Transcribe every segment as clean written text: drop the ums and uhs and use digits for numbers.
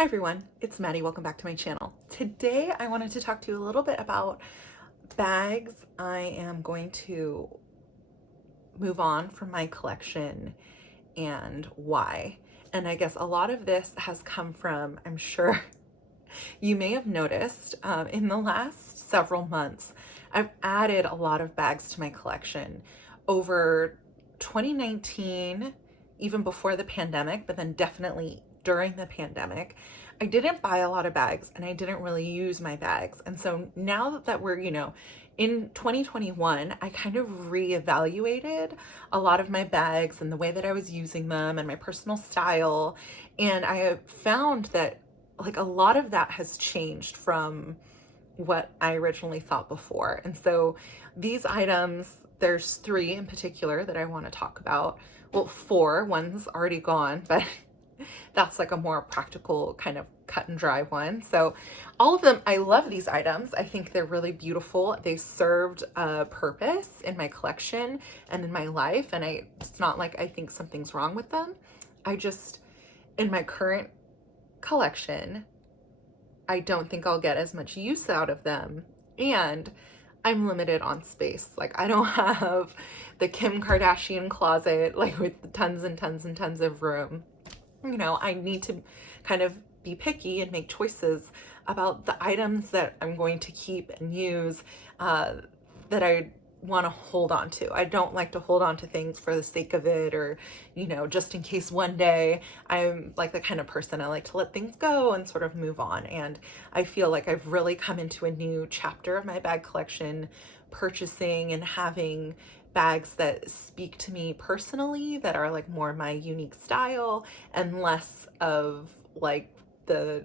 Hi everyone, it's Maddie. Welcome back to my channel. Today I wanted to talk to you a little bit about bags. I am going to move on from my collection and why. And I guess a lot of this has come from, I'm sure you may have noticed in the last several months, I've added a lot of bags to my collection over 2019, even before the pandemic, but then definitely during the pandemic. I didn't buy a lot of bags and I didn't really use my bags. And so now that we're, in 2021, I kind of reevaluated a lot of my bags and the way that I was using them and my personal style. And I have found that like a lot of that has changed from what I originally thought before. And so these items, there's three in particular that I want to talk about. Well, four, one's already gone, but that's like a more practical kind of cut and dry one. So all of them, I love these items. I think they're really beautiful. They served a purpose in my collection and in my life. And it's not like I think something's wrong with them. I just, in my current collection, I don't think I'll get as much use out of them. And I'm limited on space. Like I don't have the Kim Kardashian closet, like with tons and tons and tons of room. I need to kind of be picky and make choices about the items that I'm going to keep and use that I want to hold on to. I don't like to hold on to things for the sake of it or, just in case one day. I'm like the kind of person I like to let things go and sort of move on. And I feel like I've really come into a new chapter of my bag collection, purchasing and having bags that speak to me personally, that are like more my unique style and less of like the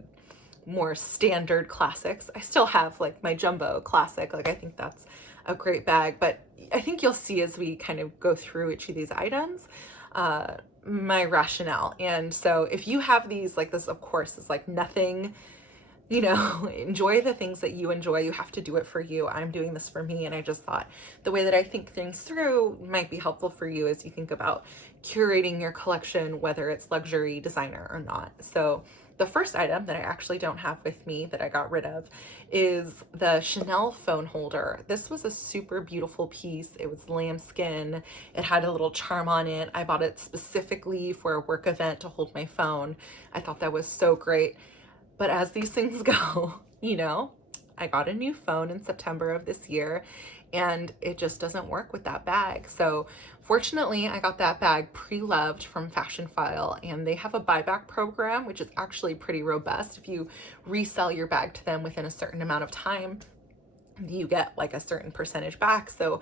more standard classics. I still have like my jumbo classic. Like I think that's a great bag, but I think you'll see as we kind of go through each of these items, my rationale. And so if you have these, like this, of course, is like nothing, enjoy the things that you enjoy. You have to do it for you. I'm doing this for me. And I just thought the way that I think things through might be helpful for you as you think about curating your collection, whether it's luxury, designer or not. So the first item that I actually don't have with me that I got rid of is the Chanel phone holder. This was a super beautiful piece. It was lambskin. It had a little charm on it. I bought it specifically for a work event to hold my phone. I thought that was so great. But as these things go, I got a new phone in September of this year and it just doesn't work with that bag. So fortunately, I got that bag pre-loved from Fashion File and they have a buyback program, which is actually pretty robust. If you resell your bag to them within a certain amount of time, you get like a certain percentage back. So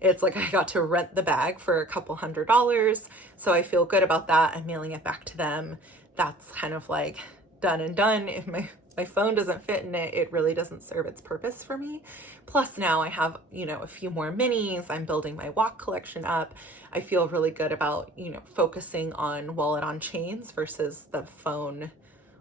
it's like I got to rent the bag for a couple $100. So I feel good about that. I'm mailing it back to them. That's kind of like done and done. If my phone doesn't fit in it, it really doesn't serve its purpose for me. Plus now I have, a few more minis. I'm building my walk collection up. I feel really good about, focusing on wallet on chains versus the phone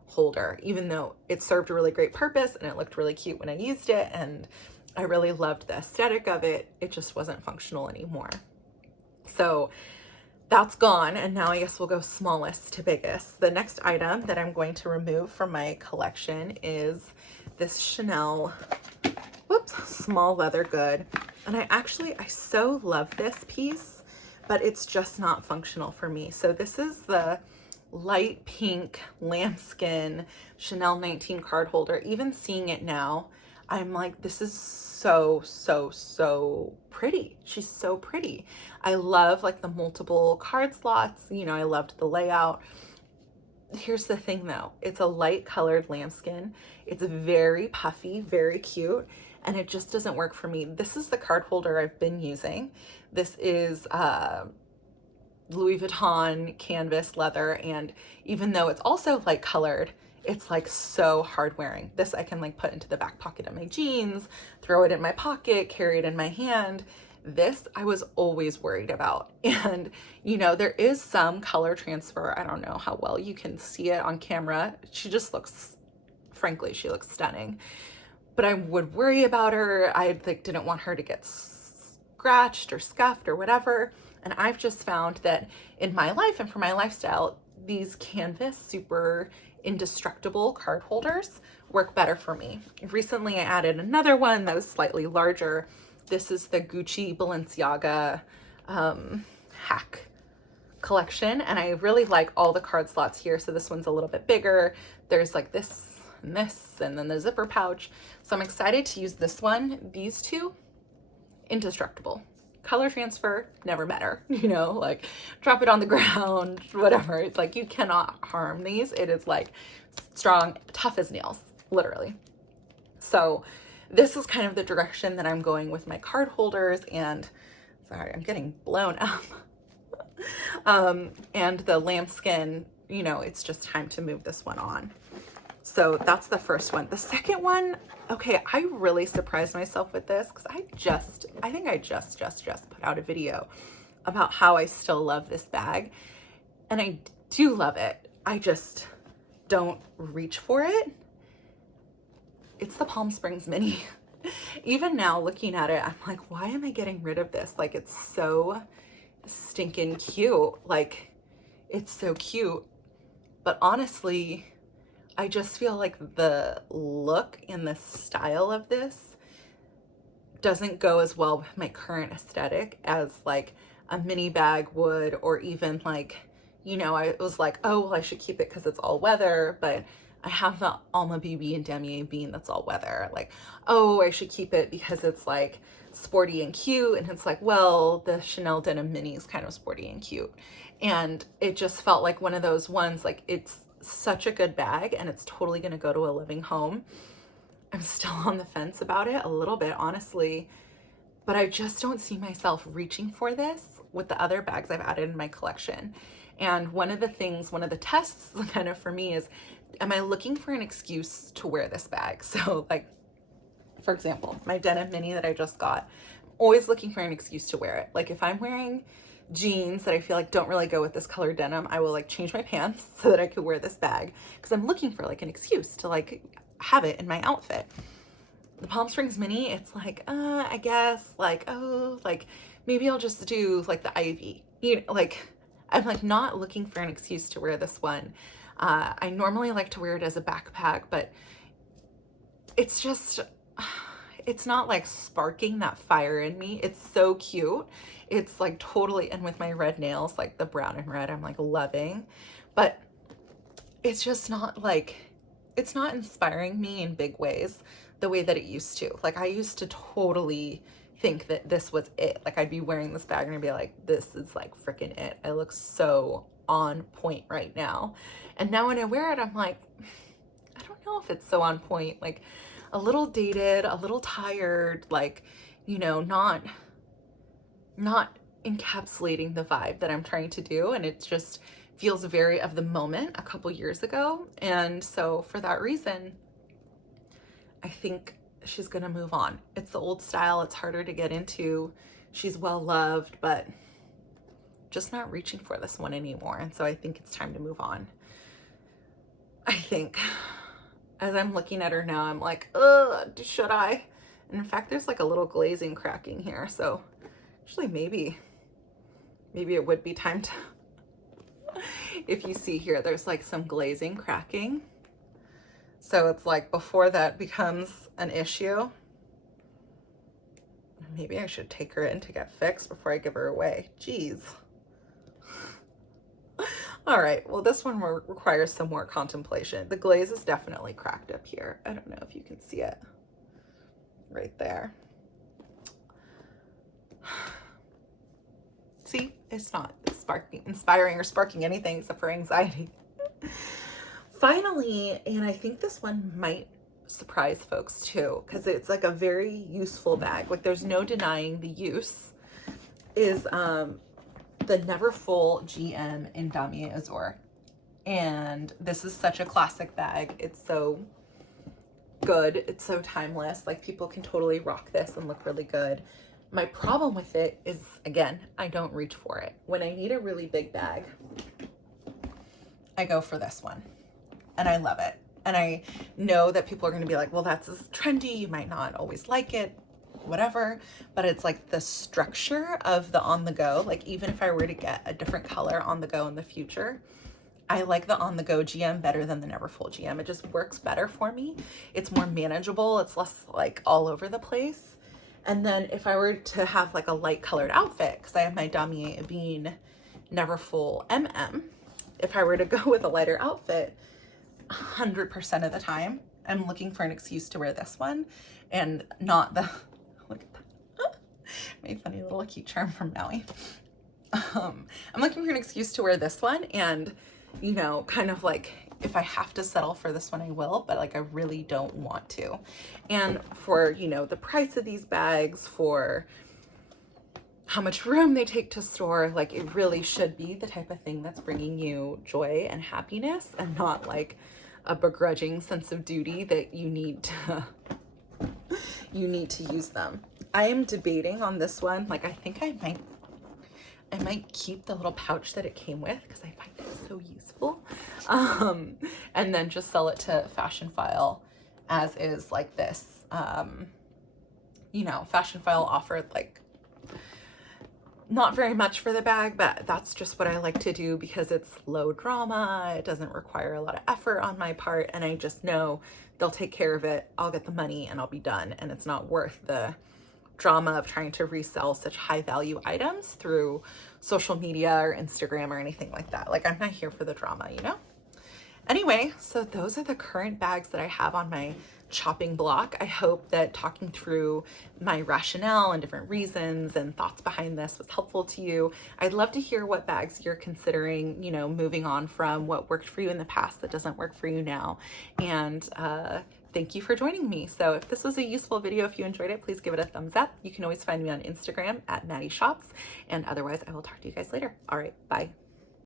holder, even though it served a really great purpose and it looked really cute when I used it. And I really loved the aesthetic of it. It just wasn't functional anymore. So that's gone. And now I guess we'll go smallest to biggest. The next item that I'm going to remove from my collection is this Chanel, small leather good. And I so love this piece, but it's just not functional for me. So this is the light pink lambskin Chanel 19 card holder. Even seeing it now, I'm like, this is so, so, so pretty. She's so pretty. I love like the multiple card slots. I loved the layout. Here's the thing though. It's a light colored lambskin. It's very puffy, very cute, and it just doesn't work for me. This is the card holder I've been using. This is Louis Vuitton canvas leather, and even though it's also light colored, it's like so hard wearing. This I can like put into the back pocket of my jeans, throw it in my pocket, carry it in my hand. This I was always worried about. And there is some color transfer. I don't know how well you can see it on camera. She looks stunning. But I would worry about her. I didn't want her to get scratched or scuffed or whatever. And I've just found that in my life and for my lifestyle, these canvas super indestructible card holders work better for me. Recently I added another one that was slightly larger. This is the Gucci Balenciaga hack collection, and I really like all the card slots here. So this one's a little bit bigger. There's like this and this, and then the zipper pouch. So I'm excited to use this one. These two, indestructible. Color transfer, never better, you know, like drop it on the ground, whatever. It's like you cannot harm these. It is like strong, tough as nails, literally. So this is kind of the direction that I'm going with my card holders, and sorry, I'm getting blown up. And the lambskin, you know, it's just time to move this one on. So that's the first one. The second one, okay, I really surprised myself with this because I think I just put out a video about how I still love this bag, and I do love it. I just don't reach for it. It's the Palm Springs Mini. Even now looking at it, I'm like, why am I getting rid of this? Like, it's so stinking cute. Like, it's so cute. But honestly, I just feel like the look and the style of this doesn't go as well with my current aesthetic as like a mini bag would, or even like, you know, I was like, oh, well, I should keep it because it's all weather, but I have the Alma BB and Damier bean that's all weather. Like, oh, I should keep it because it's like sporty and cute. And it's like, well, the Chanel denim mini is kind of sporty and cute. And it just felt like one of those ones, like it's such a good bag and it's totally going to go to a living home. I'm still on the fence about it a little bit, honestly, but I just don't see myself reaching for this with the other bags I've added in my collection. And one of the tests kind of for me is, am I looking for an excuse to wear this bag? So like, for example, my denim mini that I just got, I'm always looking for an excuse to wear it. Like if I'm wearing jeans that I feel like don't really go with this color denim, I will like change my pants so that I could wear this bag because I'm looking for like an excuse to like have it in my outfit. The Palm Springs Mini, it's like, I guess like, oh, like maybe I'll just do like the Ivy, you know, like I'm like not looking for an excuse to wear this one. I normally like to wear it as a backpack, but it's just, it's not like sparking that fire in me. It's so cute. It's like totally, and with my red nails, like the brown and red, I'm like loving, but it's just not like, it's not inspiring me in big ways the way that it used to. Like I used to totally think that this was it. Like I'd be wearing this bag and I'd be like, this is like freaking it. I look so on point right now. And now when I wear it, I'm like, I don't know if it's so on point, like a little dated, a little tired, like, you know, not encapsulating the vibe that I'm trying to do. And it just feels very of the moment a couple years ago. And so for that reason, I think she's gonna move on. It's the old style, it's harder to get into. She's well loved, but just not reaching for this one anymore. And so I think it's time to move on. I think as I'm looking at her now, I'm like, should I? And in fact, there's like a little glazing cracking here. So actually maybe it would be time to, if you see here, there's like some glazing cracking. So it's like before that becomes an issue, maybe I should take her in to get fixed before I give her away. Jeez. All right, well, this one requires some more contemplation. The glaze is definitely cracked up here. I don't know if you can see it right there. See, it's not inspiring or sparking anything except for anxiety. Finally, and I think this one might surprise folks too, because it's like a very useful bag. Like there's no denying the use, is the Never Full GM in Damier Azur. And this is such a classic bag. It's so good. It's so timeless. Like people can totally rock this and look really good. My problem with it is, again, I don't reach for it. When I need a really big bag, I go for this one. And I love it. And I know that people are going to be like, well, that's trendy. You might not always like it, whatever. But it's like the structure of the on the go. Like even if I were to get a different color on the go in the future, I like the on-the-go GM better than the Neverfull GM. It just works better for me. It's more manageable. It's less like all over the place. And then if I were to have like a light colored outfit, because I have my Damier Ebene Neverfull MM, if I were to go with a lighter outfit, 100% of the time, I'm looking for an excuse to wear this one and not the, look at that, my funny little cute charm from Maui. I'm looking for an excuse to wear this one, and, you know, kind of like, if I have to settle for this one, I will, but like, I really don't want to. And for, you know, the price of these bags, for how much room they take to store, like, it really should be the type of thing that's bringing you joy and happiness, and not like a begrudging sense of duty that you need to use them. I am debating on this one. Like, I think I might keep the little pouch that it came with, because I find it so useful, and then just sell it to Fashionphile as is, like this. You know, Fashionphile offered like not very much for the bag, but that's just what I like to do because it's low drama. It doesn't require a lot of effort on my part, and I just know they'll take care of it. I'll get the money and I'll be done, and it's not worth the drama of trying to resell such high value items through social media or Instagram or anything like that. Like, I'm not here for the drama, you know? Anyway, so those are the current bags that I have on my chopping block. I hope that talking through my rationale and different reasons and thoughts behind this was helpful to you. I'd love to hear what bags you're considering, you know, moving on from, what worked for you in the past that doesn't work for you now. And thank you for joining me. So if this was a useful video, if you enjoyed it, please give it a thumbs up. You can always find me on Instagram at Maddie Shops, and otherwise I will talk to you guys later. All right, bye.